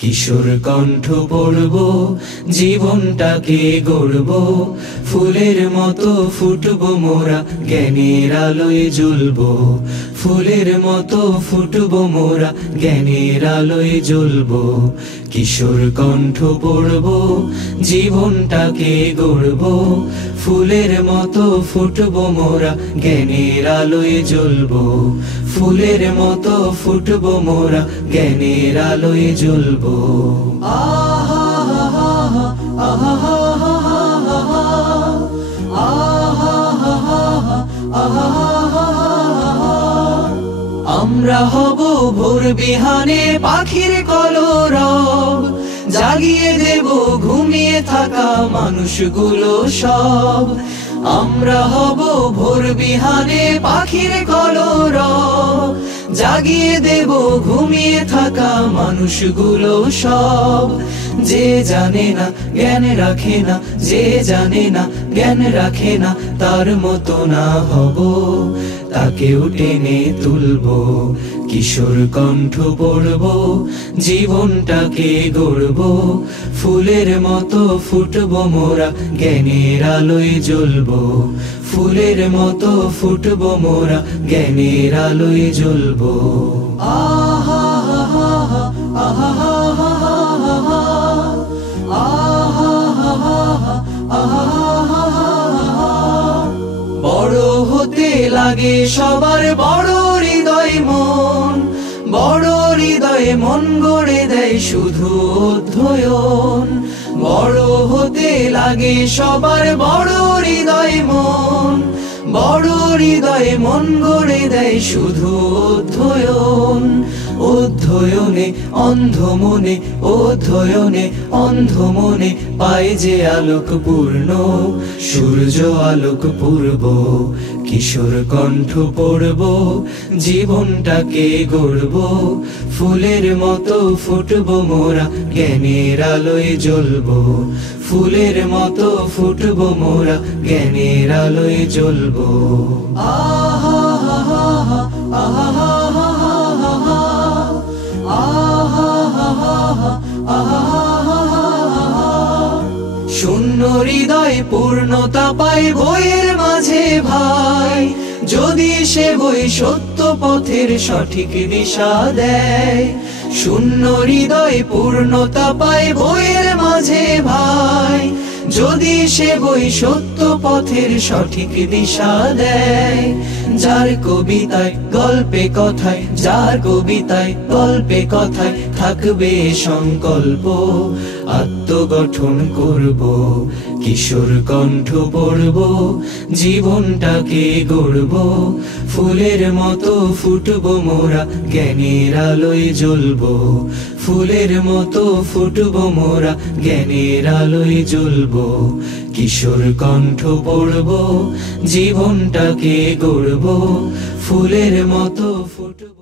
কিশোর কণ্ঠ পড়ব, জীবনটাকে গড়ব, ফুলের মতো ফুটব মোরা, জ্ঞানের আলোয় জ্বলব। ফুলের মতো ফুটব মোরা, জ্ঞানের আলোয় জ্বলব। কিশোর কণ্ঠ পড়ব, জীবনটাকে গড়ব, ফুলের মতো ফুটব মোরা, জ্ঞানের আলোয় জ্বলব। ফুলের মতো ফুটব মোরা, জ্ঞানের আলোয় জ্বলব। আমরা হব ভোর বিহানে পাখির কলরব, জাগিয়ে দেব ঘুমিয়ে থাকা মানুষগুলো সব। আমরা হব ভোর বিহানে পাখির কলরব, জাগিয়ে দেব ঘুমিয়ে থাকা মানুষগুলো সব। যে জানে না জ্ঞান রাখে না, যে জানে না জ্ঞান রাখে না, তার মতো না হব, তাকেও টেনে তুলব। কিশোর কণ্ঠ পড়ব, জীবনটাকে গড়ব, ফুলের মতো ফুটব মোরা, জ্ঞানের আলোয় জ্বলব। ফুলের মতো ফুটব মোরা, জ্ঞানের আলোয় জ্বলব। আহা আহা আহা বড় হতে লাগে সবার বড় হৃদয় মন, বড় হৃদয়ে মন গড়ে দেয় শুধু অধ্যয়ন। বড় হতে লাগে সবার বড় হৃদয় মন, বড় হৃদয়ে মন গড়ে দেয় শুধু অধ্যয়ন। অধ্যয়নে অন্ধ মনে, অধ্যয়নে অন্ধ মনে, পায় যে আলোক পূর্ণ, সূর্য আলোক পূর্ব। কিশোর কণ্ঠ পড়ব, জীবনটাকে গড়ব, ফুলের মতো ফুটব মোরা, জ্ঞানের আলোয় জ্বলব। ফুলের মতো ফুটব মোরা, জ্ঞানের আলোয় জ্বলব। আহা আহা আহা শূন্য হৃদয় পূর্ণতা পায় বইয়ের মাঝে ভাই, যদি সে বই সত্য পথের সঠিক দিশা দেয়। শূন্য হৃদয় পূর্ণতা পায় বইয়ের মাঝে ভাই, যদি সে বই সত্য পথের সঠিক দিশা দেয়। যার কবিতায় গল্পে কথায়, যার কবিতায় গল্পে কথায় থাকবে সংকল্প, আত্মগঠন করব। কিশোর কণ্ঠ পড়ব, জীবনটাকে গড়ব, ফুলের মতো ফুটব মোরা, জ্ঞানের আলোয় জ্বলব। ফুলের মতো ফুটব মোরা, জ্ঞানের আলোয় জ্বলব। কিশোর কণ্ঠ পড়ব, জীবনটাকে গড়ব, ফুলের মতো ফুটব।